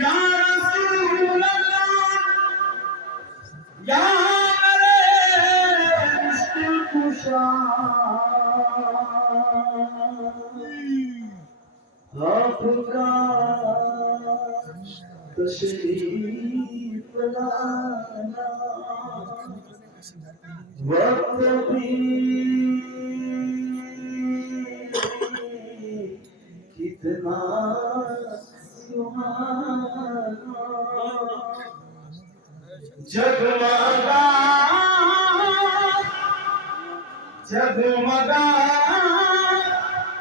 या रसूल अल्लाह या मेरे मुश्किल कुशा आपका तशरीफ लाना वक्त भी कितना सुहाना जगमगा जगमगा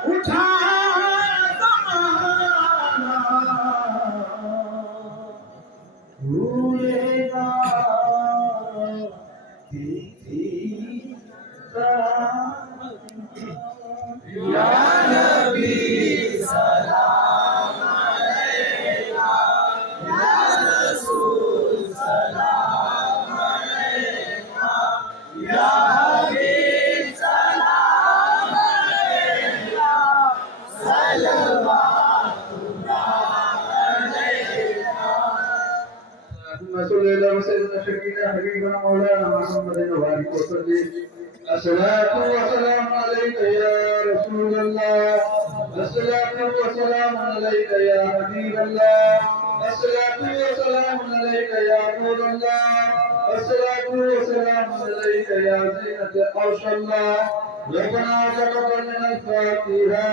उठा ज़माना भूलेगा किसी तरह या नबी सलाम अलैका या रसूल सलाम अलैका या हबीब सलाम अलैका सल्लल्लाहु अलैका रसूलुल्लाह सल्लल्लाहु हबीबना मौलाना मुहम्मद वाली को सल्ली अस्सलातु वस्सलामु अलैका या रसूलल्लाह अस्सलातु वस्सलामु अलैका या हबीबल्लाह अस्सलातु वस्सलामु अलैका या नूरल्लाह अस्सलातु वस्सलामु अलैका या ज़ीनत औशल्लाह रब्बना तक़ब्बल मिनल फ़ातिहा